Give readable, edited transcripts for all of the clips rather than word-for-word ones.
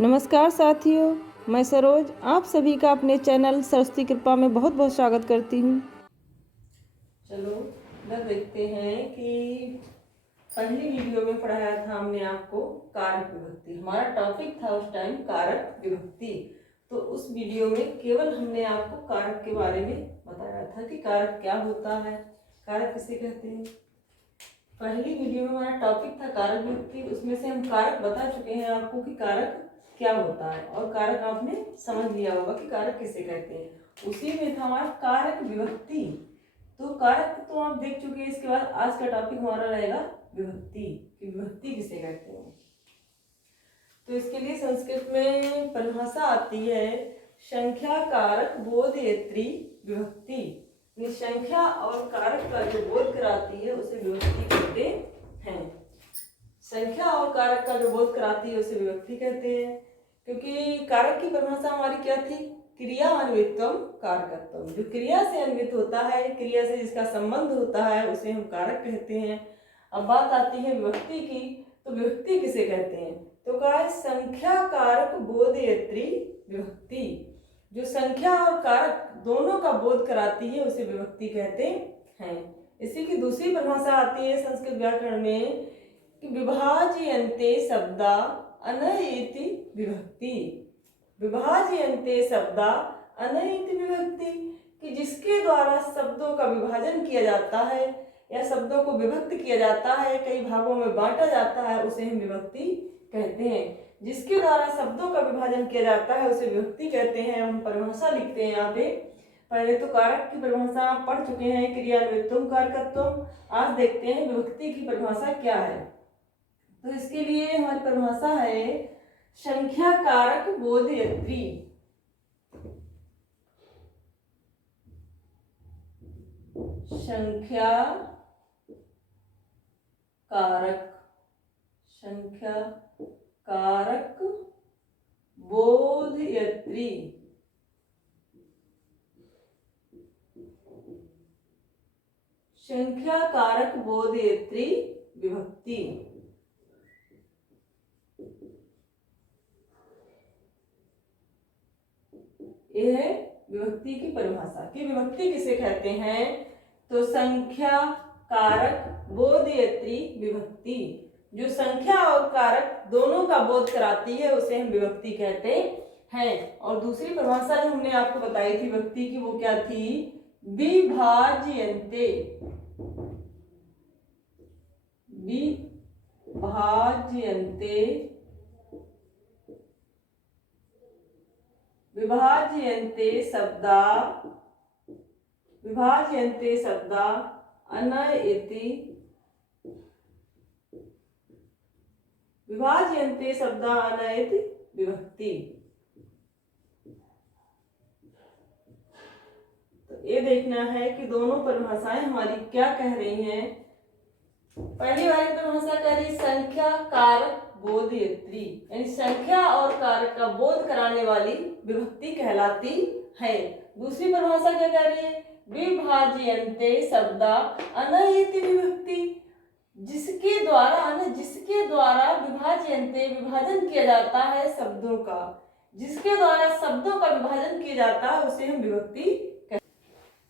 नमस्कार साथियों, मैं सरोज आप सभी का अपने चैनल सरस्वती कृपा में बहुत बहुत स्वागत करती हूँ। चलो इधर देखते हैं कि पहली वीडियो में पढ़ाया था हमने आपको कारक विभक्ति। हमारा टॉपिक था उस टाइम कारक विभक्ति। तो उस वीडियो में केवल हमने आपको कारक के बारे में बताया था कि कारक क्या होता है, कारक किसे कहते हैं। पहली वीडियो में हमारा टॉपिक था कारक विभक्ति, उसमें से हम कारक बता चुके हैं आपको कि कारक क्या होता है और कारक आपने समझ लिया होगा कि कारक किसे कहते हैं। उसी में था हमारा कारक विभक्ति। तो कारक तो आप देख चुके हैं। इसके बाद आज का टॉपिक हमारा रहेगा विभक्ति, कि विभक्ति किसे कहते हैं। तो इसके लिए संस्कृत में परिभाषा आती है संख्या कारक बोधयत्री विभक्ति। संख्या और कारक का जो बोध कराती है उसे विभक्ति कहते हैं। संख्या और कारक का जो बोध कराती है उसे विभक्ति कहते हैं। क्योंकि कारक की परिभाषा हमारी क्या थी? क्रिया अन्वितम कारकत्वम। जो क्रिया से अन्वित होता है, क्रिया से जिसका संबंध होता है उसे हम कारक कहते हैं। अब बात आती है विभक्ति की, तो विभक्ति किसे कहते हैं? तो कहा है संख्या कारक बोधयत्री विभक्ति। जो संख्या और कारक दोनों का बोध कराती है उसे विभक्ति कहते हैं। इसी की दूसरी परिभाषा आती है संस्कृत व्याकरण में कि विभाजयन्ते शब्दा अनयेति विभक्ति। विभाजयन्ते शब्दा अनयेति विभक्ति, कि जिसके द्वारा शब्दों का विभाजन किया जाता है या शब्दों को विभक्त किया जाता है, कई भागों में बांटा जाता है, उसे हम विभक्ति कहते हैं। जिसके द्वारा शब्दों का विभाजन किया जाता है उसे विभक्ति कहते हैं। हम परिभाषा लिखते हैं यहाँ पे। पहले तो कारक की परिभाषा आप पढ़ चुके हैं, क्रियान्वितम कारकत्वम। आज देखते हैं विभक्ति की परिभाषा क्या है। तो इसके लिए हमारी परिभाषा है संख्या कारक बोधयत्री। संख्या कारक, संख्या कारक बोधयत्री। संख्या कारक बोधयत्री विभक्ति। यह है विभक्ति की परिभाषा कि विभक्ति किसे कहते हैं। तो संख्या कारक बोधयत्री विभक्ति, जो संख्या और कारक दोनों का बोध कराती है उसे हम विभक्ति कहते हैं। और दूसरी परिभाषा जो हमने आपको बताई थी विभक्ति की, वो क्या थी? विभाजयन्ते। विभाजयन्ते, विभाजयन्ते शब्दा, विभाजयन्ते शब्दा अनयेति, विभाजयन्ते शब्दा अनयेति विभक्ति। तो ये देखना है कि दोनों परिभाषाएं हमारी क्या कह रही हैं। पहली वाली परिभाषा कह रही संख्या कारक बोधयत्री, यानी संख्या और कारक का बोध कराने वाली विभक्ति कहलाती है। दूसरी परिभाषा क्या कह रही है? विभाजयन्ते शब्दा अनयेति विभक्ति, जिसके द्वारा, जिसके द्वारा विभाजयन्ते विभाजन किया जाता है शब्दों का, जिसके द्वारा शब्दों का विभाजन किया जाता है उसे हम विभक्ति कहते हैं।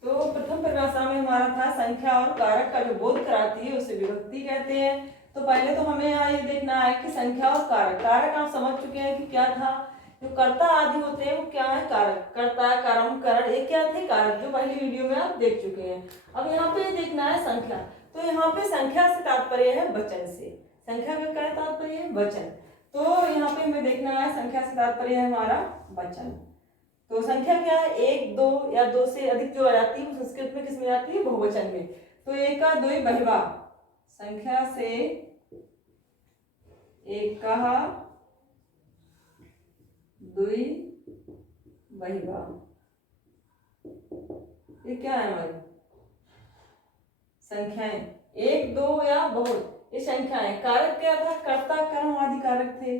तो प्रथम परिभाषा में हमारा था संख्या और कारक का जो बोध कराती है उसे विभक्ति कहते हैं। तो पहले तो हमें यहाँ ये देखना है कि संख्या और कारक, कारक आप समझ चुके हैं कि क्या था। जो कर्ता आदि होते हैं वो क्या है? कारक। कर्ता, कर्म, करण, ये क्या थे? कारक, जो पहली वीडियो में आप देख चुके हैं। अब यहाँ पे देखना है संख्या। तो यहाँ पे संख्या से तात्पर्य है वचन से। संख्या का क्या तात्पर्य है? वचन। तो यहाँ पे हमें देखना है संख्या से तात्पर्य है हमारा वचन। तो संख्या क्या है? एक, दो या दो से अधिक जो आ जाती है संस्कृत में किस में आती है? बहुवचन में। तो एका द्वि बहिवा, संख्या से एकः द्वि बहिवा, ये क्या है हमारी संख्याएं? एक, दो या बहुत, ये संख्याएं। कारक क्या था? कर्ता, कर्म आदि कारक थे।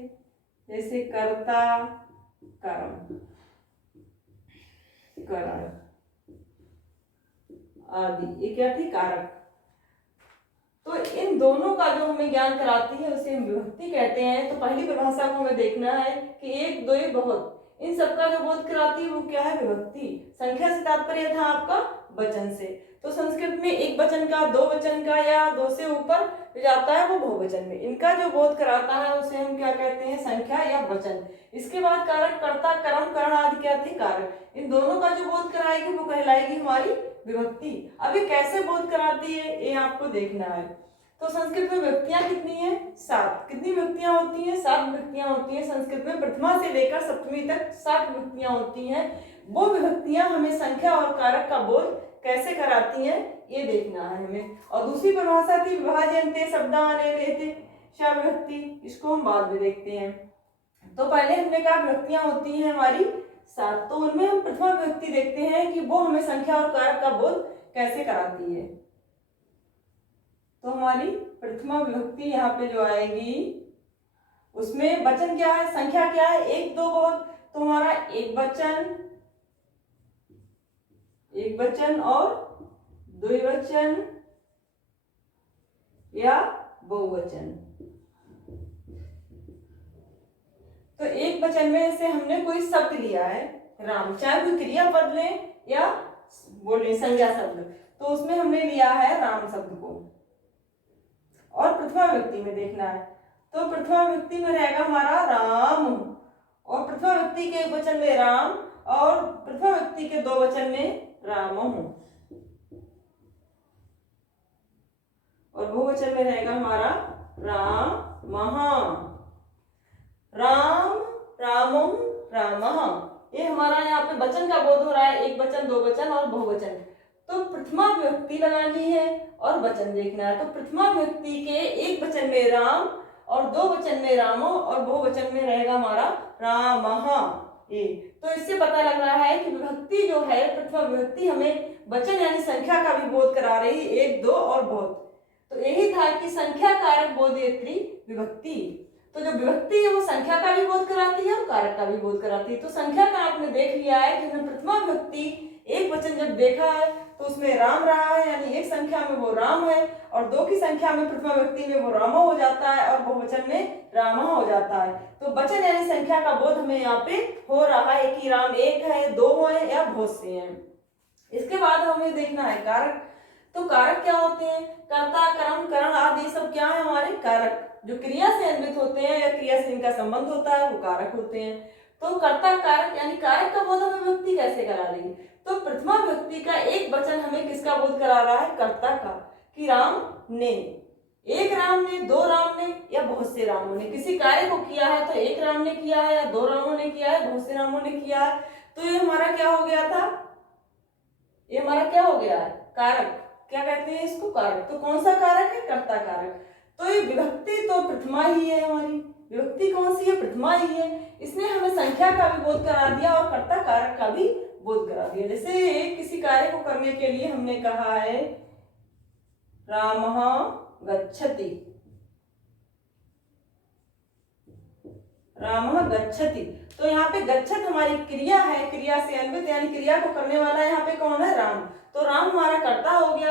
जैसे कर्ता, कर्म, करण आदि, ये क्या थी? कारक। तो इन दोनों का जो हमें ज्ञान कराती है उसे हम विभक्ति कहते हैं। तो पहली परिभाषा को हमें देखना है कि एक, दो, बहुत, इन सबका जो बोध कराती है वो क्या है? विभक्ति। संख्या से तात्पर्य था आपका वचन से। तो संस्कृत में एक वचन का, दो वचन का या दो से ऊपर जाता है वो बहुवचन में। इनका जो बोध कराता है उसे हम क्या कहते हैं? संख्या या वचन। इसके बाद कारक, कर्ता, कर्म, करण आदि क्या थे? कारक। इन दोनों का जो बोध कराएगी वो कहलाएगी हमारी विभक्ति। अब ये कैसे बोध कराती है ये आपको देखना है। तो संस्कृत में विभक्तियां कितनी है? 7। कितनी विभक्तियां होती हैं? 7 विभक्तियां होती हैं संस्कृत में। प्रथमा से लेकर सप्तमी तक 7 विभक्तियां होती हैं। वो विभक्तियां हमें संख्या और कारक का बोध कैसे कराती हैं ये देखना है हमें। और दूसरी परिभाषा थी विभाजयन्ते शब्दानि लेते श विभक्ति। इसको हम बाद में देखते हैं। तो पहले हमने कहा विभक्तियां होती हैं हमारी 7। तो उनमें हम प्रथमा विभक्ति देखते हैं कि वो हमें संख्या और कारक का बोध कैसे कराती है। तो हमारी प्रथमा विभक्ति यहाँ पे जो आएगी उसमें वचन क्या है? संख्या क्या है? एक, दो, बहुत। तो हमारा एक वचन और द्विवचन या बहुवचन। तो एक वचन में से हमने कोई शब्द लिया है, राम, चाहे कोई क्रियापद लें या बोले संज्ञा शब्द, तो उसमें हमने लिया है राम शब्द को। और प्रथमा विभक्ति में देखना है तो प्रथमा विभक्ति में रहेगा हमारा राम, और प्रथमा विभक्ति के एक वचन में राम, और प्रथमा विभक्ति के दो वचन में रामः, और बहुवचन में रहेगा हमारा रामः। राम, रामम, रामः। ये हमारा यहाँ पे वचन का बोध हो रहा है, एक वचन, दो वचन और बहुवचन। तो प्रथमा विभक्ति लगानी है और वचन देखना है। तो प्रथमा विभक्ति के एक वचन में राम और दो वचन में रामो और बहुवचन में रहेगा हमारा रामः। ये तो इससे पता लग रहा है कि विभक्ति जो है, प्रथमा विभक्ति हमें वचन यानी संख्या का भी बोध करा रही, एक, दो और बहुत। तो यही था कि संख्या कारक बोधयत्री विभक्ति। तो जो विभक्ति है वो संख्या का भी बोध कराती है और कारक का भी बोध कराती है। तो संख्या का आपने देख लिया है कि हमने प्रथमा विभक्ति एक वचन जब देखा है तो उसमें राम रहा है, यानी एक संख्या में वो राम है, और दो की संख्या में प्रथमा विभक्ति में वो रामो हो जाता है और बहुवचन में रामा हो जाता है। तो वचन यानी संख्या का बोध हमें यहाँ पे हो रहा है कि राम एक है, दो है या बहुत से हैं। इसके बाद हमें देखना है कारक। तो कारक क्या होते हैं? कर्ता, कर्म, करण आदि सब क्या है? हमारे कारक। जो क्रिया से अन्वित होते हैं या क्रिया से इनका संबंध होता है वो कारक होते हैं। तो कर्ता, कारक यानी कारक का बोध हमें विभक्ति कैसे करा रही है? तो प्रथमा विभक्ति का एक वचन हमें किसका बोध करा रहा है? कर्ता का, कि राम ने, एक राम ने, दो राम ने या बहुत से रामों ने किसी कार्य को किया है। तो एक राम ने किया है या दो रामों ने किया है, बहुत से रामों ने किया है। तो ये हमारा क्या हो गया था? ये हमारा क्या हो गया है? कारक। क्या कहते हैं इसको? कारक। तो कौन सा कारक है? कर्ता कारक। तो ये विभक्ति तो प्रथमा ही है हमारी। विभक्ति कौन सी है? प्रथमा ही है। इसने हमें संख्या का भी बोध करा दिया और कर्ता कारक का भी बोध करा दिया। जैसे किसी कार्य को करने के लिए हमने कहा है रामः गच्छति, रामः गच्छति। तो यहाँ पे गच्छत हमारी क्रिया है, क्रिया से अन्वित यानी क्रिया को करने वाला यहाँ पे कौन है? राम। तो राम हमारा कर्ता हो गया।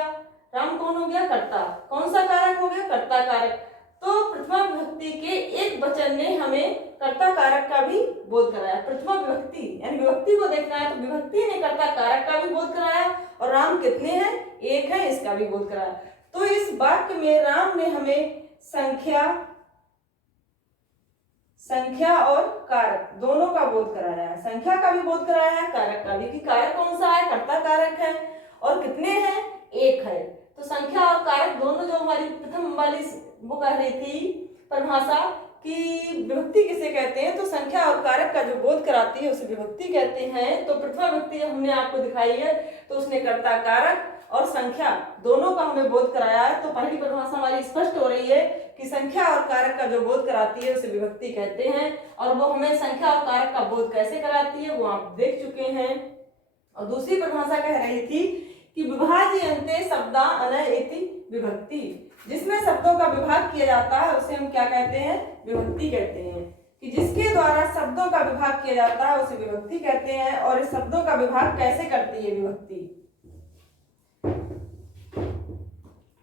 राम कौन हो गया? कर्ता। कौन सा कारक हो गया? कर्ता कारक। तो प्रथमा विभक्ति के एक वचन ने हमें कर्ता कारक का भी बोध कराया। प्रथमा विभक्ति यानी विभक्ति को देखना है तो विभक्ति ने कर्ता कारक का भी बोध कराया, और राम कितने हैं? एक है, इसका भी बोध कराया। तो इस वाक्य में राम ने हमें संख्या और कारक दोनों का बोध कराया है। संख्या का भी बोध कराया है, कारक का भी, कि कारक कौन सा है? कर्ता कारक है, और कितने हैं? एक है। तो संख्या और कारक दोनों जो हमारी प्रथम वाली वो कह रही थी परिभाषा कि विभक्ति किसे कहते हैं, तो संख्या और कारक का जो बोध कराती है उसे विभक्ति कहते हैं। तो प्रथमा विभक्ति हमने आपको दिखाई है तो उसने कर्ता कारक और संख्या दोनों का हमें बोध कराया है। तो पहली परिभाषा हमारी स्पष्ट हो रही है कि संख्या और कारक का जो बोध कराती है उसे विभक्ति कहते हैं, और वो हमें संख्या और कारक का बोध कैसे कराती है वो आप देख चुके हैं। और दूसरी परिभाषा कह रही थी कि विभाजयन्ते शब्दा अनय इति विभक्ति, जिसमें शब्दों का विभाग किया जाता है उसे हम क्या कहते हैं? विभक्ति कहते हैं। कि जिसके द्वारा शब्दों का विभाग किया जाता है उसे विभक्ति कहते हैं। और इस शब्दों का विभाग कैसे करती है विभक्ति?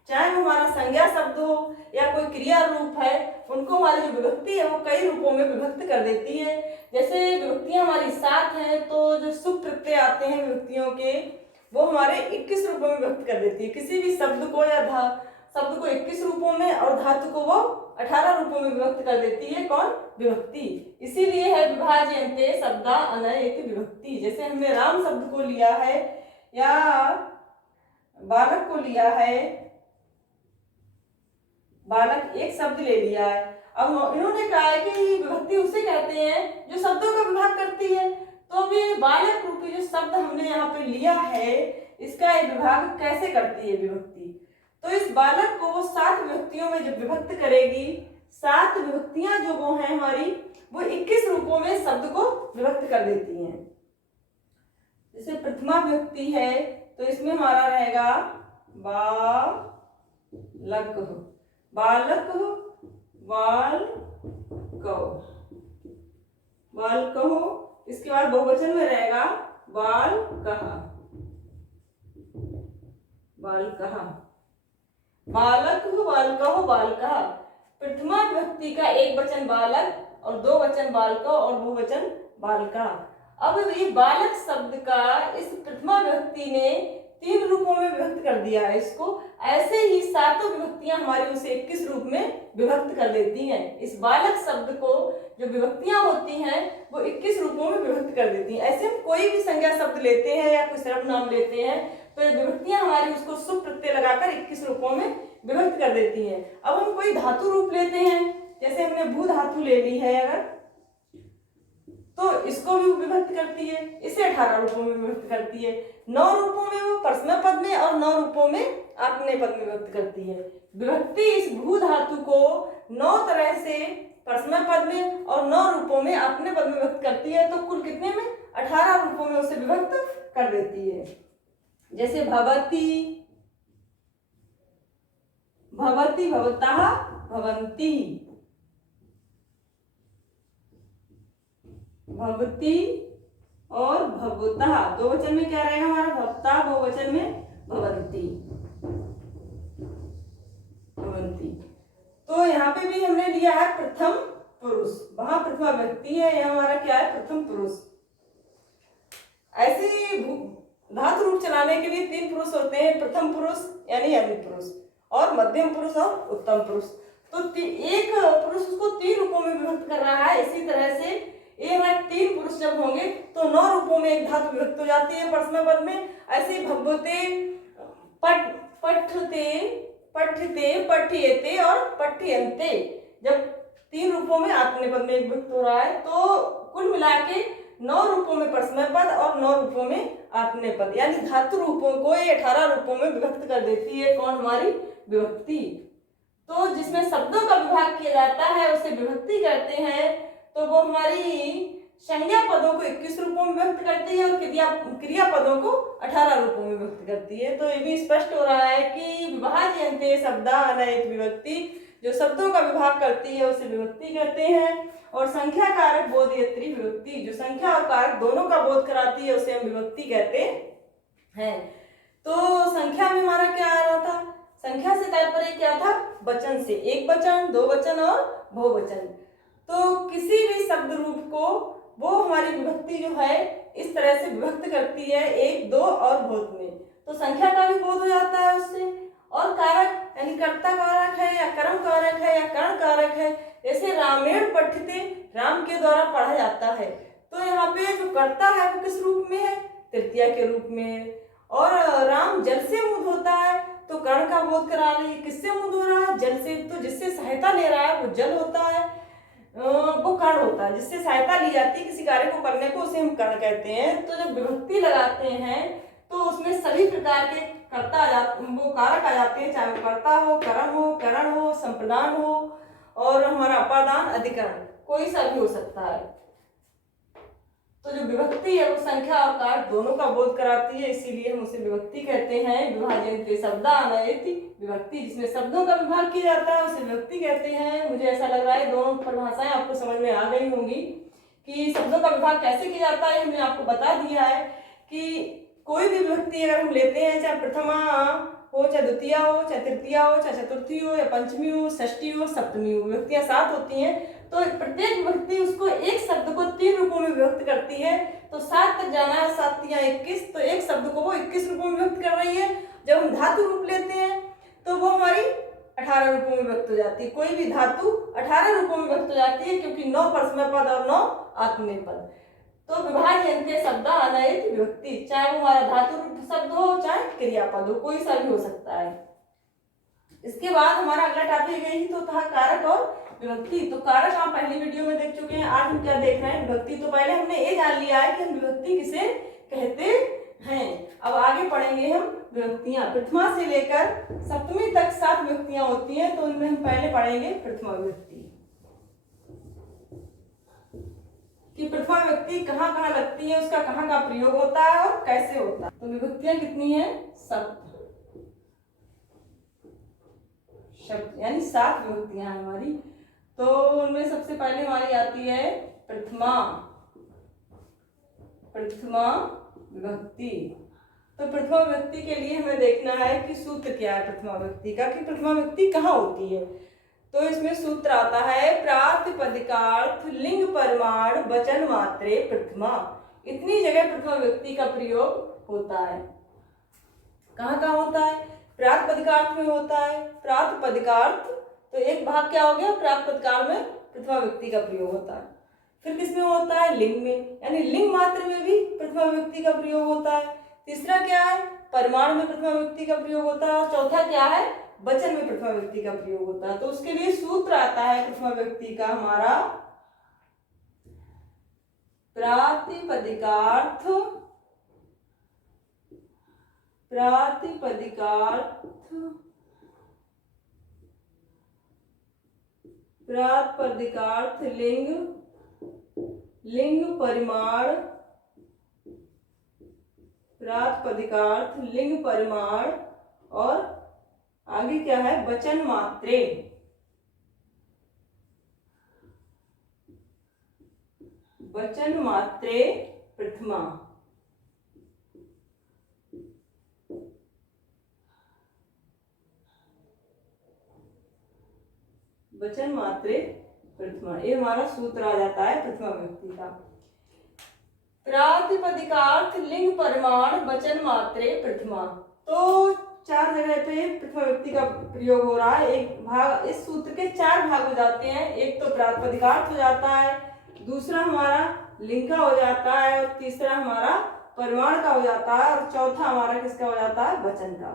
चाहे वो हमारा संज्ञा शब्द हो या कोई क्रिया रूप है, उनको हमारी जो विभक्ति है वो कई रूपों में विभक्त कर देती है। जैसे विभक्तियां हमारी 7 हैं, तो जो सुप प्रत्यय आते हैं विभक्तियों के, वो हमारे 21 रूपों में विभक्त कर देती है। किसी भी शब्द को या शब्द को 21 रूपों में और धातु को वो 18 रूपों में विभक्त कर देती है। कौन? विभक्ति। इसीलिए है विभाजयन्ते शब्दा अनया इति विभक्ति। जैसे हमने राम शब्द को लिया है या बालक को लिया है, बालक एक शब्द ले लिया है। अब इन्होंने कहा है कि विभक्ति उसे कहते हैं जो शब्दों का विभाग करती है। तो अभी बालक रूपी जो शब्द हमने यहाँ पे लिया है, इसका ये विभाग कैसे करती है विभक्ति? तो इस बालक को वो 7 विभक्तियों में जब विभक्त करेगी, 7 विभक्तियां जो वो हैं हमारी, वो 21 रूपों में शब्द को विभक्त कर देती हैं। जैसे प्रथमा विभक्ति है, तो इसमें हमारा रहेगा बालक, बालक, बालकहो। इसके बाद बहुवचन में रहेगा बालकः, बालकः, बालक, बालकहो, बालकः। प्रथमा विभक्ति का एक वचन बालक और 2 वचन बालको और बहुवचन बालका। अब ये बालक शब्द का इस प्रथमा विभक्ति ने 3 रूपों में विभक्त कर दिया है इसको। ऐसे ही 7 विभक्तियां हमारी उसे 21 रूप में विभक्त कर देती हैं। इस बालक शब्द को जो विभक्तियां होती हैं वो 21 रूपों में विभक्त कर देती हैं। ऐसे हम कोई भी संज्ञा शब्द लेते हैं या कोई सर्वनाम लेते हैं, तो ये विभक्तियां हमारी उसको सुप प्रत्यय लगाकर 21 रूपों में विभक्त कर देती हैं। अब हम कोई धातु रूप लेते हैं, जैसे हमने भू धातु ले ली है अगर, तो इसको भी विभक्त करती है। इसे 18 रूपों में विभक्त करती है। 9 रूपों में वो परस्मै पद में और 9 रूपों में आत्मनेय पद में विभक्त करती है। विभक्ति इस भू धातु को 9 तरह से परस्मै पद में और 9 रूपों में आत्मनेय पद में विभक्त करती है। तो कुल कितने में? 18 रूपों में उसे विभक्त कर देती है। जैसे भवति, भवति, भवतः, भवन्ति, भवति और भवतः। 2 वचन में क्या रहेगा हमारा? भवता, बहुवचन में भवन्ति, भवन्ति। तो यहाँ पे भी हमने लिया है प्रथम पुरुष, वहां प्रथमा व्यक्ति है, यहाँ हमारा क्या है? प्रथम पुरुष। ऐसे धातु रूप चलाने के लिए 3 पुरुष होते हैं, प्रथम पुरुष यानी अनित पुरुष, और मध्यम पुरुष और उत्तम पुरुष। तो एक पुरुष उसको 3 रूपों में विभक्त कर रहा है। इसी तरह से ये हमारे 3 पुरुष जब होंगे तो 9 रूपों में एक धातु विभक्त हो जाती है परस्मै पद में। ऐसे भगवते, पठते, पठते, पठ्यते और पठ्यन्ते जब 3 रूपों में आत्मनेय पद में विभक्त हो रहा है, तो कुल मिला के 9 रूपों में परस्मै पद और 9 रूपों में आत्मनेय पद, यानी धातु रूपों को ये 18 रूपों में विभक्त कर देती है। कौन? हमारी विभक्ति। तो जिसमें शब्दों का विभाग किया जाता है उसे विभक्ति कहते हैं। तो वो हमारी संज्ञा पदों को 21 रूपों में व्यक्त करती है और क्रिया पदों को 18 रूपों में व्यक्त करती है। तो ये भी स्पष्ट हो रहा है कि विभाजयन्ते शब्दा अनया इति विभक्ति, जो शब्दों का विभाग करती है उसे विभक्ति कहते हैं। और संख्या कारक बोधयत्री विभक्ति, जो संख्या और कारक दोनों का बोध कराती है उसे हम विभक्ति कहते हैं। तो संख्या में हमारा क्या आ रहा था? संख्या से तात्पर्य क्या था? वचन से, एक वचन, 2 वचन और बहुवचन। तो किसी भी शब्द रूप को वो हमारी विभक्ति जो है इस तरह से विभक्त करती है 1, 2 और बहुत में। तो संख्या का भी बोध हो जाता है उससे। और कारक यानी कर्ता कारक है या कर्म कारक है या कर्ण कारक है। जैसे रामेण पठ्यते, राम के द्वारा पढ़ा जाता है, तो यहाँ पे जो कर्ता है वो किस रूप में है? तृतीया के रूप में। और राम जल से मुंह धोता है, तो कर्ण का बोध करा रही है। किससे मुंह धो रहा है? जल से। तो जिससे सहायता ले रहा है वो जल होता है, वो कर्ण होता है। जिससे सहायता ली जाती है किसी कार्य को करने को, उसे हम कर्ण कहते हैं। तो जब विभक्ति लगाते हैं तो उसमें सभी प्रकार के कर्ता वो कारक आ जाते हैं, चाहे वो कर्ता हो, कर्म हो, करण हो, संप्रदान हो और हमारा अपादान, अधिकरण, कोई सा भी हो सकता है। तो जो विभक्ति है वो संख्या और कारक दोनों का बोध कराती है, इसीलिए हम उसे विभक्ति कहते हैं। विभाजयन्ते शब्दा अनया इति विभक्ति, जिसमें शब्दों का विभाग किया जाता है उसे विभक्ति कहते हैं। मुझे ऐसा लग रहा है दोनों परिभाषाएं आपको समझ में आ गई होंगी कि शब्दों का विभाग कैसे किया जाता है। हमने आपको बता दिया है कि कोई भी विभक्ति अगर हम लेते हैं, चाहे प्रथमा हो, चाहे द्वितीया हो, चाहे तृतीया हो, चाहे चतुर्थी हो, या पंचमी हो, षष्ठी हो, सप्तमी हो, विभक्तियां 7 होती हैं। तो प्रत्येक विभक्ति उसको एक शब्द को 3 रूपों में विभक्त करती है। तो 7 तक जाना है, 7 या 21, तो एक शब्द को वो 21 रूपों में विभक्त कर रही है। जब हम धातु रूप लेते हैं तो वो हमारी 18 रूपों में व्यक्त हो जाती है। कोई भी धातु 18 रूपों में व्यक्त हो जाती है, क्योंकि 9 परस्मैपद और 9 आत्मनेपद। तो विभाज्यन्ते शब्द अनयत विभक्ति, चाहे वो हमारा धातु रूप शब्द हो, चाहे क्रियापद हो, कोई सा भी हो सकता है। इसके बाद हमारा अगला टॉपिक यही तो था, कारक और विभक्ति। तो कारक आप पहली वीडियो में देख चुके हैं, आज हम क्या देख रहे हैं, विभक्ति। तो पहले हमने ये जान लिया है कि हम विभक्ति किसे कहते हैं। अब आगे पढ़ेंगे हम विभक्तियां। प्रथमा से लेकर सप्तमी तक 7 विभक्तियां होती हैं, तो उनमें हम पहले पढ़ेंगे प्रथमा विभक्ति कि प्रथमा विभक्ति कहाँ कहाँ लगती है, उसका कहाँ कहाँ प्रयोग होता है और कैसे होता है। तो विभक्तियां कितनी है, 7 शब्द, यानी 7 विभक्तियां हैं हमारी। तो उनमें सबसे पहले हमारी आती है प्रथमा विभक्ति। तो प्रथमा विभक्ति के लिए हमें देखना है कि सूत्र क्या है प्रथमा विभक्ति का, कि प्रथमा विभक्ति कहाँ होती है। तो इसमें सूत्र आता है प्रातिपदिकार्थ लिंग परिमाण वचन मात्रे प्रथमा। इतनी जगह प्रथमा विभक्ति का प्रयोग होता है। कहाँ कहाँ होता है, प्रातिपदिकार्थ में होता है। प्रातिपदिकार्थ तो एक भाग क्या हो गया, प्रातिपदिकार में प्रथमा विभक्ति का प्रयोग होता है। फिर किसमें होता है, लिंग में, यानी लिंग मात्र में भी प्रथमा विभक्ति का प्रयोग होता है। तीसरा क्या है, परिमाण में प्रथमा विभक्ति का प्रयोग होता है। और चौथा क्या है, वचन में प्रथमा विभक्ति का प्रयोग होता है। तो उसके लिए सूत्र आता है प्रथमा विभक्ति का हमारा प्रातिपदिकार्थ लिंग परिमाण, प्रातिपदिकार्थ लिंग परिमाण, और आगे क्या है, वचन मात्रे। वचन मात्रे प्रथमा। वचन मात्रे प्रथमा, ये हमारा सूत्र आ जाता है प्रथमा विभक्ति का। प्रातिपदिकार्थ लिंग परिमाण वचन मात्रे प्रथमा। तो 4 जगह पे प्रथमा विभक्ति का प्रयोग हो रहा है। एक भाग, इस सूत्र के 4 भाग हो जाते हैं। एक तो प्रातिपदिकार्थ हो जाता है, दूसरा हमारा लिंग का हो जाता है, और तीसरा हमारा परिमाण का हो जाता है, और चौथा हमारा किसका हो जाता है, वचन का।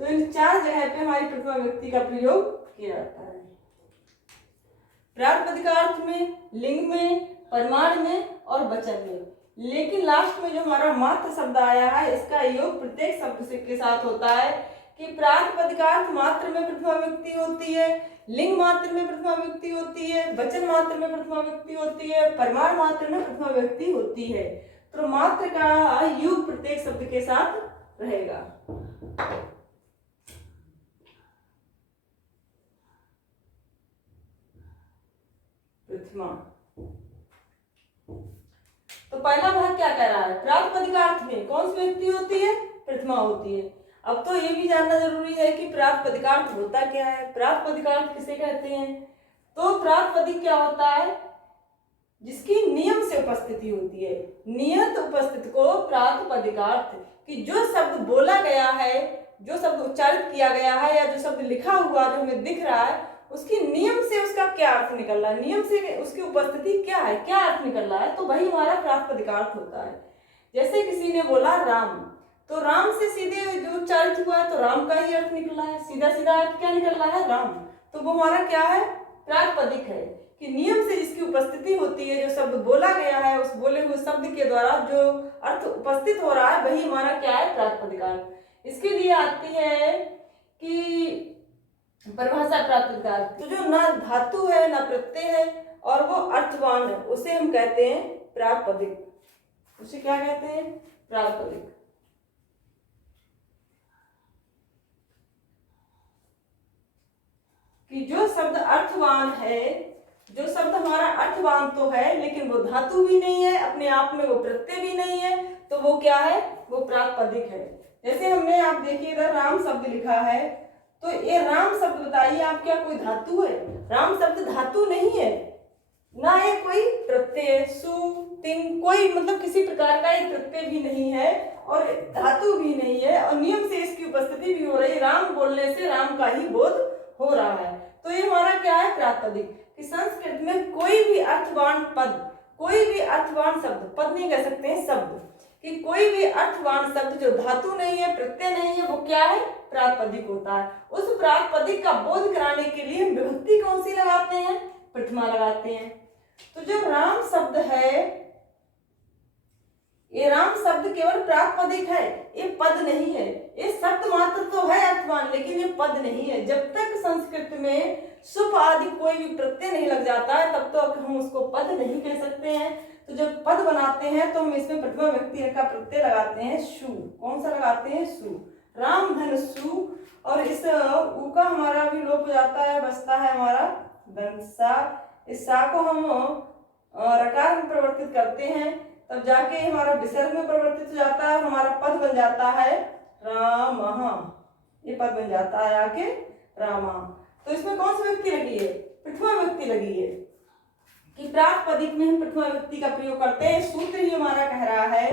तो इन 4 जगह पे हमारी प्रथमा विभक्ति का प्रयोग किया जाता है, प्रातिपदिकार्थ में, लिंग में, परिमाण में और वचन में। लेकिन लास्ट में जो हमारा मात्र शब्द आया है, इसका योग प्रत्येक शब्द से के साथ होता है कि प्रातिपदिकार्थ मात्र में प्रथमा विभक्ति होती है, लिंग मात्र में प्रथमा विभक्ति होती है, वचन मात्र में प्रथमा विभक्ति होती है, परिमाण मात्र में प्रथमा विभक्ति होती है। तो मात्र का योग प्रत्येक शब्द के साथ रहेगा। प्रथमा। तो पहला भाग क्या कह रहा है, प्रातिपदिकार्थ में कौन सी विभक्ति होती है, प्रथमा होती है। अब तो ये भी जानना जरूरी है कि प्रातिपदिकार्थ होता क्या है, प्रातिपदिकार्थ किसे कहते हैं। तो प्रातिपदिक क्या होता है, जिसकी नियम से उपस्थिति होती है, नियत उपस्थिति को प्रातिपदिकार्थ, कि जो शब्द बोला गया है, जो शब्द उच्चारित किया गया है, या जो शब्द लिखा हुआ जो हमें दिख रहा है, उसकी नियम से उसका क्या अर्थ निकल रहा है, नियम से उसकी उपस्थिति क्या है, क्या अर्थ निकल रहा है, तो वही हमारा प्रातिपदिकार्थ होता है। जैसे किसी ने बोला राम, तो राम से सीधे जो उच्चारित हुआ है, तो राम का ही अर्थ निकला है, सीधा सीधा अर्थ क्या निकल रहा है, राम। तो वो हमारा क्या है, प्रातिपदिक है, कि नियम से जिसकी उपस्थिति होती है, जो शब्द बोला गया है, उस बोले हुए शब्द के द्वारा जो अर्थ उपस्थित हो रहा है, वही हमारा क्या है, प्रातिपदिकार्थ। इसके लिए आती है कि परिभाषा प्रातिपदिकार्थ, तो जो ना धातु है ना प्रत्यय है और वो अर्थवान है, उसे हम कहते हैं प्रातिपदिक। उसे क्या कहते हैं, प्रातिपदिक। कि जो शब्द अर्थवान है, जो शब्द हमारा अर्थवान तो है लेकिन वो धातु भी नहीं है, अपने आप में वो प्रत्यय भी नहीं है, तो वो क्या है, वो प्रातिपदिक है। जैसे हमने, आप देखिए इधर राम शब्द लिखा है, तो ये राम शब्द बताइए आप, क्या कोई धातु है? राम शब्द धातु नहीं है, ना ये कोई प्रत्यय, सु तिंग, कोई मतलब किसी प्रकार का एक प्रत्यय भी नहीं है और धातु भी नहीं है, और नियम से इसकी उपस्थिति भी हो रही है। राम बोलने से राम का ही बोध हो रहा है, तो ये हमारा क्या है, प्रातिपदिक। कि संस्कृत में कोई भी अर्थवान पद, कोई भी अर्थवान शब्द, पद नहीं कह सकते हैं, शब्द, कि कोई भी अर्थवान शब्द जो धातु नहीं है, प्रत्यय नहीं है, वो क्या है, प्रातिपदिक होता है। उस प्रातिपदिक का बोध कराने के लिए हम विभक्ति कौन सी लगाते हैं, प्रथमा लगाते हैं। तो जो राम शब्द है, ये राम शब्द केवल प्रातिपदिक है, ये पद नहीं है। ये शब्द मात्र तो है अर्थवान, लेकिन ये पद नहीं है। जब तक संस्कृत में सुप आदि कोई भी प्रत्यय नहीं लग जाता है, तब तो हम उसको पद नहीं कह सकते हैं। तो जब पद बनाते हैं तो हम इसमें प्रथमा व्यक्ति का प्रत्यय लगाते हैं, सु। कौन सा लगाते हैं, सु। राम धन सु, और इस उ का हमारा भी लोप हो जाता है, बचता है हमारा धनसा। इस सा को हम रकार में परिवर्तित करते हैं, तब जाके हमारा विसर्ग में परिवर्तित हो जाता है, हमारा पद बन जाता है रामः, ये पद बन जाता है आके रामा। तो इसमें कौन सी व्यक्ति लगी है, प्रथमा व्यक्ति लगी है, कि प्रातिपदिक में हम प्रथमा व्यक्ति का प्रयोग करते हैं। सूत्र ही हमारा कह रहा है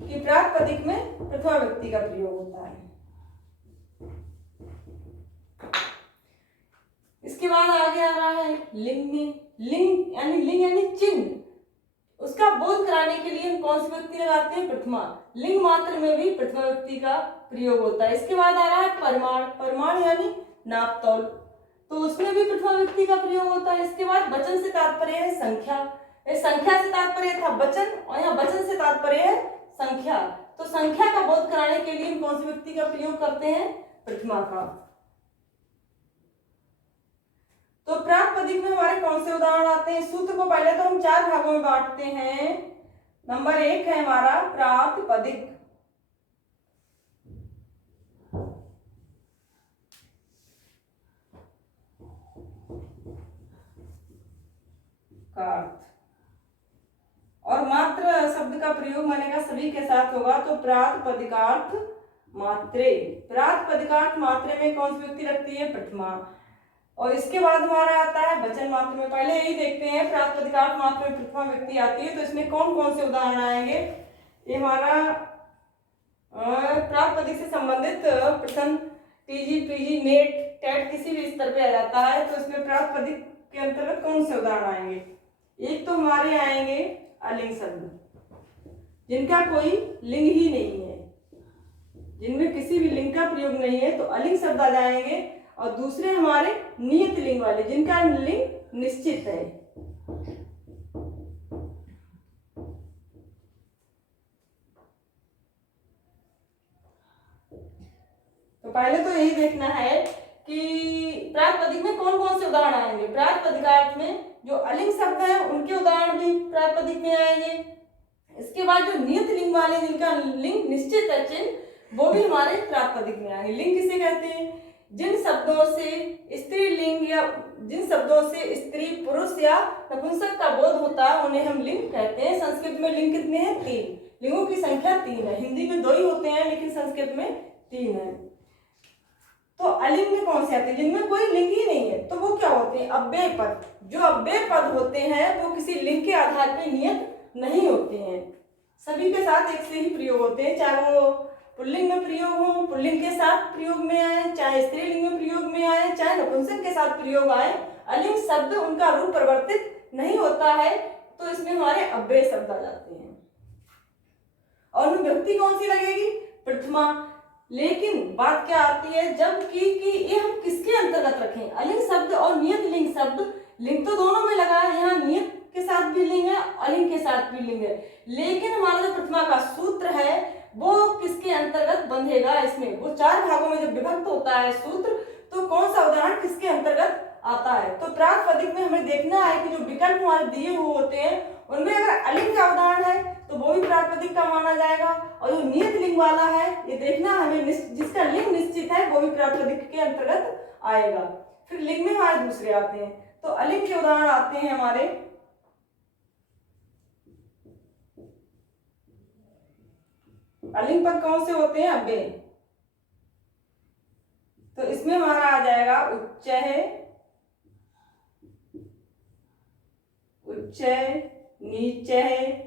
कि प्रातिपदिक में प्रथमा व्यक्ति का प्रयोग होता है। इसके बाद आगे आ रहा है लिंग में। लिंग यानी चिन्ह, उसका बोध कराने के लिए हम कौन सी व्यक्ति लगाते हैं, प्रथमा। लिंग मात्र में भी प्रथमा व्यक्ति का प्रयोग होता है। इसके बाद आ रहा है परिमाण। परिमाण यानी नाप तौल, तो उसमें भी प्रथमा व्यक्ति का प्रयोग होता है। इसके बाद वचन से तात्पर्य है संख्या। ये संख्या से तात्पर्य था वचन, और यहाँ वचन से तात्पर्य है संख्या। तो संख्या का बोध कराने के लिए हम कौन सी व्यक्ति का प्रयोग करते हैं, प्रथमा का। तो प्रातिपदिक में हमारे कौन से उदाहरण आते हैं। सूत्र को पहले तो हम 4 भागों में बांटते हैं। नंबर 1 है हमारा प्रातिपदिक। और मात्र शब्द का प्रयोग मैंने कहा सभी के साथ होगा, तो प्रातिपदिकार्थ मात्रे। प्रातिपदिकार्थ मात्रे में कौन सी व्यक्ति लगती है, प्रथमा। और इसके बाद हमारा आता है वचन मात्र में। पहले यही देखते हैं, प्रातिपदिकार्थ मात्र में प्रथमा व्यक्ति आती है, तो इसमें कौन कौन से उदाहरण आएंगे। ये हमारा प्रातिपदिक से संबंधित प्रश्न टीजी, पीजी, नेट, टेट किसी भी स्तर पे आ जाता है, तो इसमें प्रातिपदिक के अंतर्गत कौन से उदाहरण आएंगे। एक तो हमारे आएंगे अलिंग शब्द, जिनका कोई लिंग ही नहीं है, जिनमें किसी भी लिंग का प्रयोग नहीं है, तो अलिंग शब्द आ जाएंगे। और दूसरे हमारे नियत लिंग वाले, जिनका लिंग निश्चित है। तो पहले तो यही देखना है कि प्रातिपदिक में कौन कौन से उदाहरण आएंगे। प्रातिपदिकार्थ में जो अलिंग शब्द हैं उनके उदाहरण भी प्रातिपदिक में आएंगे। इसके बाद जो नियत लिंग वाले, जिनका लिंग निश्चित है, चिन्ह, वो भी हमारे प्रातिपदिक में आएंगे। लिंग किसे कहते हैं, जिन शब्दों से स्त्रीलिंग या जिन शब्दों से स्त्री, पुरुष या नपुंसक का बोध होता है, उन्हें हम लिंग कहते हैं। संस्कृत में लिंग कितने हैं, 3। लिंगों की संख्या 3 है। हिंदी में 2 ही होते हैं, लेकिन संस्कृत में 3 है। तो अलिंग में कौन से आते हैं, जिनमें कोई लिंग ही नहीं है, तो वो क्या होते हैं, अव्यय पद। जो अव्यय पद होते हैं वो किसी लिंग के आधार पर नियत नहीं होते हैं, सभी के साथ एक से ही प्रयोग होते हैं। चाहे वो पुल्लिंग में प्रयोग हो, पुल्लिंग के साथ प्रयोग में आए, चाहे स्त्रीलिंग में प्रयोग में आए, चाहे नपुंसक के साथ प्रयोग आए, अलिंग शब्द उनका रूप परिवर्तित नहीं होता है, तो इसमें हमारे अव्यय शब्द आ जाते हैं। और विभक्ति कौन सी लगेगी, प्रथमा। लेकिन बात क्या आती है, जबकि कि ये हम किसके अंतर्गत रखें, अलिंग शब्द और नियत लिंग शब्द। लिंग तो दोनों में लगा है, यहाँ नियत के साथ भी लिंग है, अलिंग के साथ भी लिंग है, लेकिन हमारा जो प्रथमा का सूत्र है वो किसके अंतर्गत बंधेगा। इसमें वो 4 भागों में जब विभक्त होता है सूत्र, तो कौन सा उदाहरण किसके अंतर्गत आता है। तो प्रातिपदिक में हमें देखना है कि जो विकल्प हमारे दिए हुए होते हैं उनमें अगर अलिंग का उदाहरण है तो वो भी प्रातिपदिक का माना जाएगा, और जो नियत लिंग वाला है ये देखना हमें, जिसका लिंग निश्चित है वो भी प्रातिपदिक के अंतर्गत आएगा। फिर लिंग में हमारे दूसरे आते हैं, तो तो अलिंग के उदाहरण आते हैं हमारे अलिंग पद कौन से होते हैं? अव्यय। तो इसमें हमारा आ जाएगा उच्चय, उच्चय, नीचय,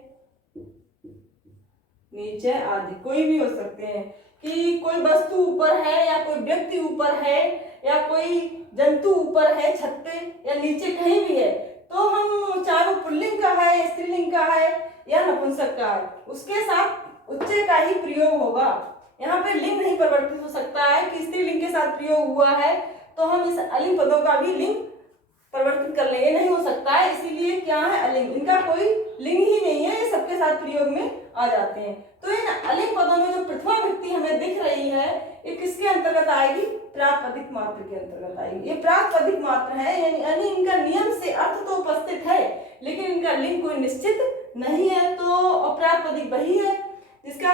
नीचय आदि कोई भी हो सकते हैं कि कोई वस्तु ऊपर है या कोई व्यक्ति ऊपर है या कोई जंतु ऊपर है छत पे या नीचे कहीं भी है, तो हम चाहे वो पुल्लिंग का है, स्त्रीलिंग का है या नपुंसक का है, उसके साथ उच्चय का ही प्रयोग होगा। यहाँ पे लिंग नहीं परिवर्तित हो सकता है कि स्त्रीलिंग के साथ प्रयोग हुआ है तो हम इस अलिंग पदों का भी लिंग परिवर्तित कर लेंगे, नहीं हो सकता है। इसीलिए क्या है? अलिंग, इनका कोई लिंग ही नहीं है, ये सबके साथ प्रयोग में आ जाते हैं। तो इन अलिंग पदों में जो प्रथमा विभक्ति हमें दिख रही है ये किसके अंतर्गत आएगी? प्रातिपदिक मात्र के अंतर्गत आएगी। ये प्रातिपदिक मात्र है, यानी इनका नियम से अर्थ तो उपस्थित है लेकिन इनका लिंग कोई निश्चित नहीं है। तो अप्रातिपदिक वही है जिसका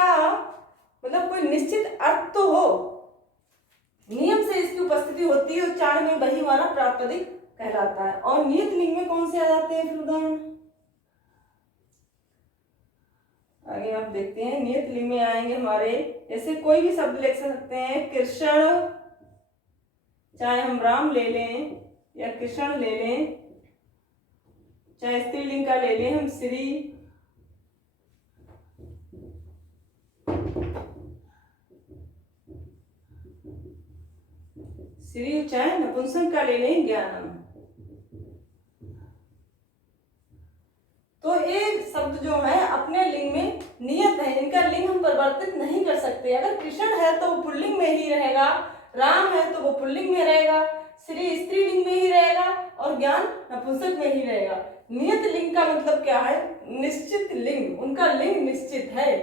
मतलब कोई निश्चित अर्थ तो हो, नियम से इसकी उपस्थिति होती है, उच्चारण में वही हमारा प्रातिपदिक कहलाता है। और नियत लिंग में कौन से आ जाते हैं फिर उदाहरण? आगे आप देखते हैं नियत लिंग में आएंगे हमारे, जैसे कोई भी शब्द लिख सकते हैं, कृष्ण, चाहे हम राम ले लें या कृष्ण ले लें, चाहे स्त्रीलिंग का ले लें हम श्री, श्री, चाहे नपुंसक का ले लें ज्ञानम। तो ये शब्द जो है अपने लिंग में नियत है, इनका लिंग हम परिवर्तित नहीं कर सकते। अगर कृष्ण है तो वो पुल्लिंग में ही रहेगा, राम है तो वो पुल्लिंग में रहेगा, श्री स्त्रीलिंग में ही रहेगा और ज्ञान नपुंसक में ही रहेगा। नियत लिंग का मतलब क्या है? निश्चित लिंग, उनका लिंग निश्चित है।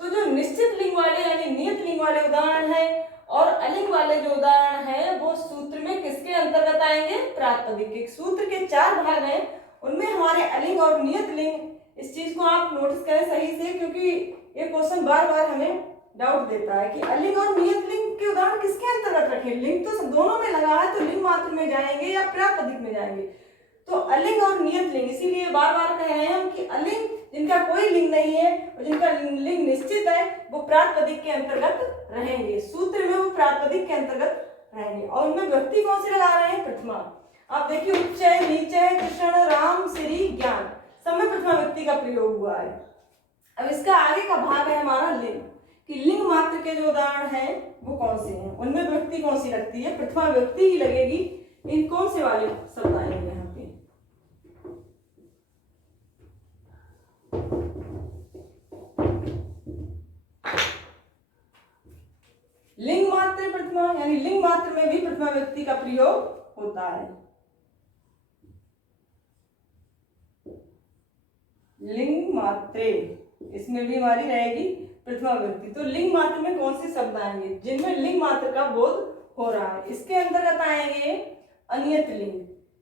तो जो निश्चित लिंग वाले यानी नियत लिंग वाले उदाहरण है और अलिंग वाले जो उदाहरण है वो सूत्र में किसके अंतर्गत आएंगे? प्रातिपदिक के। सूत्र के 4 भाग हैं, उनमें हमारे अलिंग और नियत लिंग, इस चीज को आप नोटिस करें सही से क्योंकि ये क्वेश्चन बार बार हमें डाउट देता है कि अलिंग और नियत लिंग के उदाहरण किसके अंतर्गत रखें। लिंग तो दोनों में लगा है तो लिंग मात्र में जाएंगे या प्रातिपदिक में जाएंगे। तो अलिंग और नियत लिंग, इसीलिए बार बार कह रहे हैं हम कि अलिंग जिनका कोई लिंग नहीं है और जिनका लिंग निश्चित है वो प्रातिपदिक के अंतर्गत रहेंगे, सूत्र में वो प्रातिपदिक के अंतर्गत रहेंगे। और उनमें व्यक्ति कौन से लगा रहे हैं? प्रथमा। आप देखिए उच्चय, नीचय, कृष्ण, राम, श्री, ज्ञान, सब में प्रथमा व्यक्ति का प्रयोग हुआ है। अब इसका आगे का भाग है हमारा लिंग, कि लिंग मात्र के जो उदाहरण हैं वो कौन से हैं, उनमें व्यक्ति कौन सी लगती है? प्रथमा व्यक्ति ही लगेगी। इन कौन से वाले शब्द आएंगे यहाँ पे? लिंग मात्र प्रथमा, यानी लिंग मात्र में भी प्रथमा व्यक्ति का प्रयोग होता है। लिंग मात्रे, इसमें भी हमारी रहेगी प्रथमा व्यक्ति। तो लिंग मात्र में कौन से शब्द आएंगे जिनमें लिंग मात्र का बोध हो रहा है? इसके अंतर्गत आएंगे अनियत लिंग,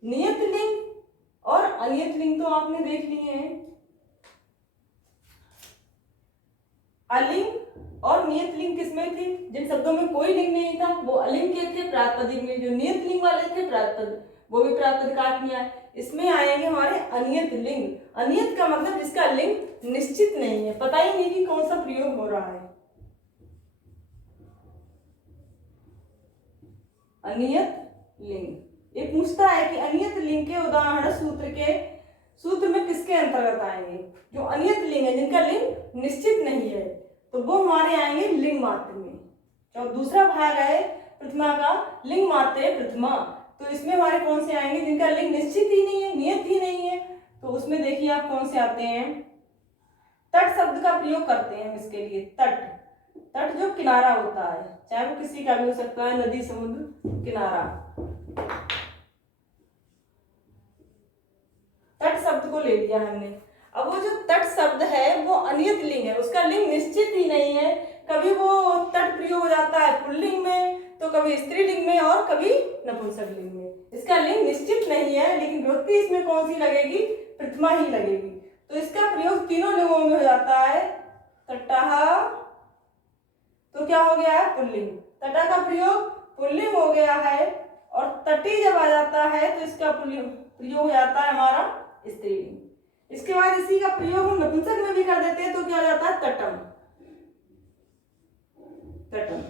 नियत लिंग और अनियत लिंग तो आपने देख लिए हैं। अलिंग और नियत लिंग किसमें थे? जिन शब्दों में कोई लिंग नहीं था वो अलिंग के थे प्रातिपदिक में, जो नियत लिंग वाले थे प्रातिपदिक, वो भी प्रातिपदिक में आए। इसमें आएंगे हमारे अनियत लिंग। अनियत का मतलब जिसका लिंग निश्चित नहीं है, पता ही नहीं कि कौन सा प्रयोग हो रहा है। अनियत लिंग ये पूछता है कि अनियत लिंग के उदाहरण सूत्र में किसके अंतर्गत आएंगे? जो अनियत लिंग है जिनका लिंग निश्चित नहीं है तो वो हमारे आएंगे लिंग मात्र में। और दूसरा भाग है प्रथमा का, लिंग मात्र प्रथमा, तो इसमें हमारे कौन से आएंगे जिनका लिंग निश्चित ही नहीं है, नियत ही नहीं है। तो उसमें देखिए आप कौन से आते हैं? तट शब्द का प्रयोग करते हैं हम इसके लिए। तट, तट जो किनारा होता है, चाहे वो किसी का भी हो सकता है, नदी, समुद्र, किनारा। तट शब्द को ले लिया हमने। अब वो जो तट शब्द है वो अनियत लिंग है, उसका लिंग निश्चित ही नहीं है। कभी वो तट प्रयोग हो जाता है पुल्लिंग में तो कभी स्त्रीलिंग में और कभी नपुंसक लिंग में। इसका लिंग निश्चित नहीं है लेकिन व्यक्ति इसमें कौन सी लगेगी? प्रथमा ही लगेगी। तो इसका प्रयोग तीनों लिंगों में हो जाता है। तटः तो क्या हो गया है? पुल्लिंग। तटा का प्रयोग पुल्लिंग हो गया है और तटी जब आ जाता है तो इसका पुल्लिंग प्रयोग हो जाता है हमारा स्त्रीलिंग। इसके बाद इसी का प्रयोग हम नपुंसक में भी कर देते हैं तो क्या हो जाता है तटम। तटम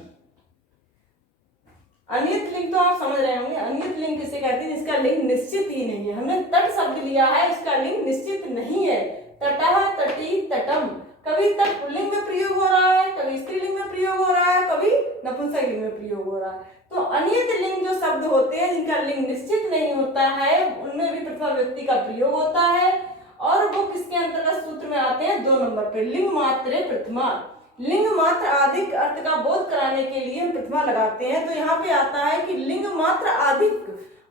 अनियत लिंग तो आप समझ रहे होंगे, अनियत लिंग किसे कहते हैं जिसका लिंग निश्चित ही नहीं है। हमने तट शब्द लिया है, इसका लिंग निश्चित नहीं है। तटः, तटी, तटम, कभी तट पुल्लिंग में प्रयोग हो रहा है, कभी स्त्रीलिंग में प्रयोग हो रहा है, कभी नपुंसक लिंग में प्रयोग हो रहा है। तो अनियत लिंग जो शब्द होते हैं जिनका लिंग निश्चित नहीं होता है उनमें भी प्रथमा व्यक्ति का प्रयोग होता है और वो किसके अंतर्गत सूत्र में आते हैं 2 नंबर पे, लिंग मात्रे प्रथमा। लिंग मात्र आधिक अर्थ का बोध कराने के लिए हम प्रथमा लगाते हैं। तो यहाँ पे आता है कि लिंग मात्र आधिक,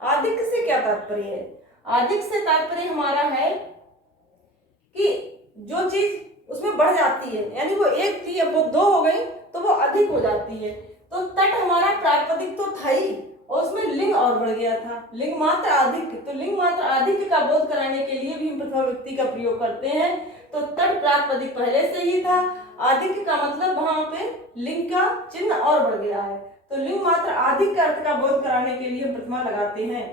आधिक से क्या तात्पर्य है? आधिक से तात्पर्य हमारा है कि जो चीज उसमें बढ़ जाती है, यानी वो एक थी अब वो 2 हो गई तो वो अधिक हो जाती है। तो तट हमारा प्रातिपदिक तो था ही और उसमें लिंग और बढ़ गया था, लिंग मात्र अधिक। तो लिंग मात्र अधिक का बोध कराने के लिए भी हम प्रथमा व्यक्ति का प्रयोग करते हैं। तो तट प्रातिपदिक पहले से ही था, अधिक का मतलब वहां पे लिंग का चिन्ह और बढ़ गया है। तो लिंग मात्र अधिक अर्थ का बोध कराने के लिए हम प्रथमा लगाते हैं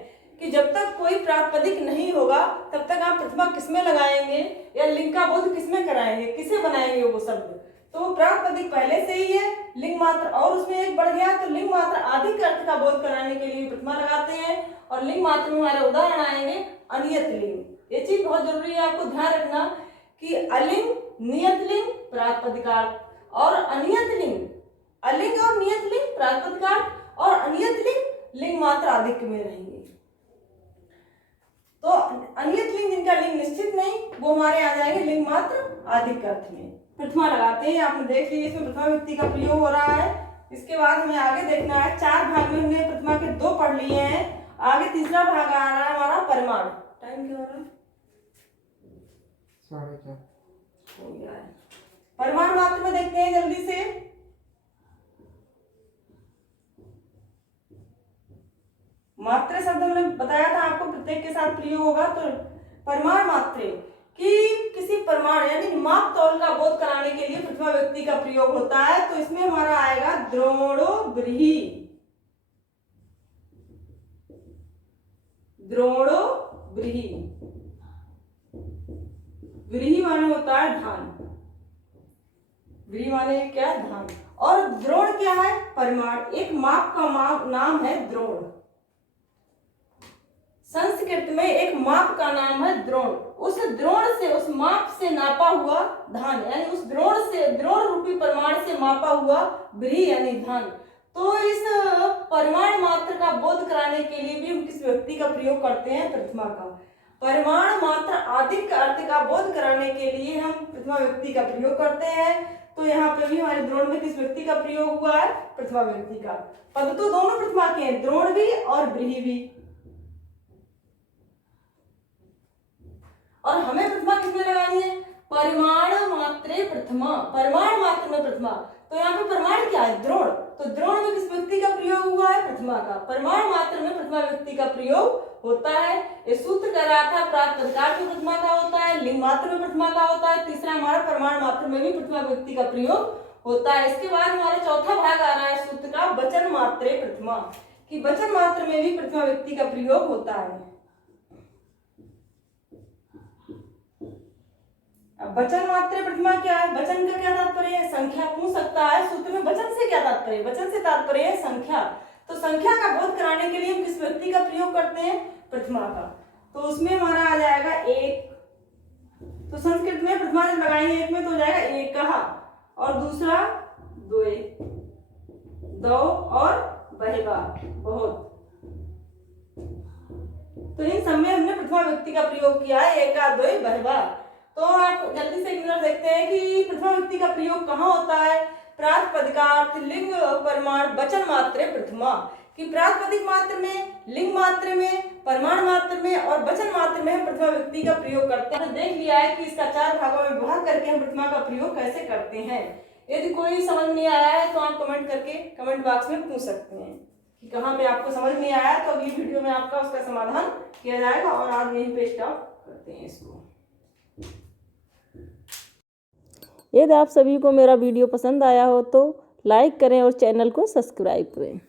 कि जब तक कोई प्रातिपदिक नहीं होगा तब तक आप प्रथमा किसमें लगाएंगे या लिंग का बोध किसमें कराएंगे, किसे बनाएंगे वो शब्द। तो प्रातिपदिक पहले से ही है, लिंग मात्र और उसमें एक बढ़ गया तो लिंग मात्र अधिक अर्थ का बोध कराने के लिए प्रथमा लगाते हैं। और लिंग मात्र में हमारे उदाहरण आएंगे अनियत लिंग। ये चीज बहुत जरूरी है आपको ध्यान रखना कि अलिंग, नियत लिंग, प्रातिपदिकार्थ और अनियत लिंग, अलिंग और नियत लिंग प्रातिपदिकार्थ और अनियत लिंग लिंग मात्र अधिक में रहेंगे। तो अनियत लिंग जिनका लिंग निश्चित नहीं वो हमारे आ जाएंगे लिंग मात्र अधिक अर्थ में। प्रथमा लगाते हैं, आपने देख लिया इसमें प्रथमा व्यक्ति का प्रयोग हो रहा है। इसके बाद हमें आगे देखना है, 4 भाग में हमने प्रथमा के 2 पढ़ लिए हैं, आगे तीसरा भाग आ रहा है हमारा परिमाण। टाइम क्या हो रहा है? 4:30 हो गया है। परिमाण मात्र में देखते हैं जल्दी से। मात्रे शब्द हमने बताया था आपको प्रत्येक के साथ प्रयोग होगा। तो परिमाण मात्रे कि किसी परिमाण यानी माप तौल का बोध कराने के लिए प्रथमा व्यक्ति का प्रयोग होता है। तो इसमें हमारा आएगा द्रोणो ब्रीहि। द्रोणो ब्रीहि, व्रीहि माने होता है धान, व्रीहि माने क्या है धान। और द्रोण क्या है? परिमाण, एक माप का नाम है द्रोण। संस्कृत में एक माप का नाम है द्रोण। उस द्रोण से, उस माप से नापा हुआ धान यानी उस द्रोण से, द्रोण रूपी परिमाण से मापा हुआ व्रीहि यानी धान। तो इस परिमाण मात्र का बोध कराने के लिए भी हम किस व्यक्ति का प्रयोग करते हैं? प्रथमा का। परिमाण मात्र अधिक अर्थ का बोध कराने के लिए हम प्रथमा व्यक्ति का प्रयोग करते हैं। तो यहाँ पे भी हमारे द्रोण में किस व्यक्ति का प्रयोग हुआ है? प्रथमा व्यक्ति का। पद तो दोनों प्रथमा के हैं, द्रोण भी और व्रीहि भी। और हमें प्रथमा किसमें लगानी है? परिमाण मात्रे प्रथमा, परिमाण मात्र में प्रथमा। तो यहाँ पे परिमाण क्या है? द्रोण। तो द्रोण में किस व्यक्ति का प्रयोग हुआ है? प्रथमा का। परिमाण मात्र में प्रथमा व्यक्ति का प्रयोग होता है। ये सूत्र कह रहा था प्रातिपदिकार्थ में प्रथमा का होता है, लिंग मात्र में प्रथमा का होता है, तीसरा हमारा परिमाण मात्र में भी प्रथमा व्यक्ति का प्रयोग होता है। इसके बाद हमारा चौथा भाग आ रहा है सूत्र का वचन मात्रे प्रथमा, कि वचन मात्र में भी प्रथमा व्यक्ति का प्रयोग होता है। वचन मात्र प्रथमा क्या है? वचन का क्या तात्पर्य है? संख्या। पूछ सकता है सूत्र में वचन से क्या तात्पर्य? वचन से तात्पर्य है संख्या। तो संख्या का बोध कराने के लिए हम किस व्यक्ति का प्रयोग करते हैं? प्रथमा का। तो उसमें हमारा आ जाएगा एक। तो संस्कृत में प्रथमा जब लगाएंगे एक में तो हो जाएगा एक कहा, और दूसरा द्वे, दो और बहवा, बहुत। तो इन सब में हमने प्रथमा व्यक्ति का प्रयोग किया है, एका, द्वे, बहवा। तो आप जल्दी से एक मिनट देखते हैं कि प्रथमा व्यक्ति का प्रयोग कहाँ होता है? प्रातिपदिकार्थ, लिंग, परिमाण, वचन मात्रे प्रथमा। कि प्रातिपदिक मात्र में, लिंग मात्र में, परिमाण मात्र में और वचन मात्र में हम प्रथमा व्यक्ति का प्रयोग करते हैं। देख लिया है कि इसका 4 भागों में विभाग करके हम प्रथमा का प्रयोग कैसे करते हैं। यदि कोई समझ नहीं आया है तो आप कमेंट करके कमेंट बॉक्स में पूछ सकते हैं कि कहाँ पे आपको समझ नहीं आया, तो अगली वीडियो में आपका उसका समाधान किया जाएगा। और आज यहीं पे स्टॉप करते हैं इसको। यदि आप सभी को मेरा वीडियो पसंद आया हो तो लाइक करें और चैनल को सब्सक्राइब करें।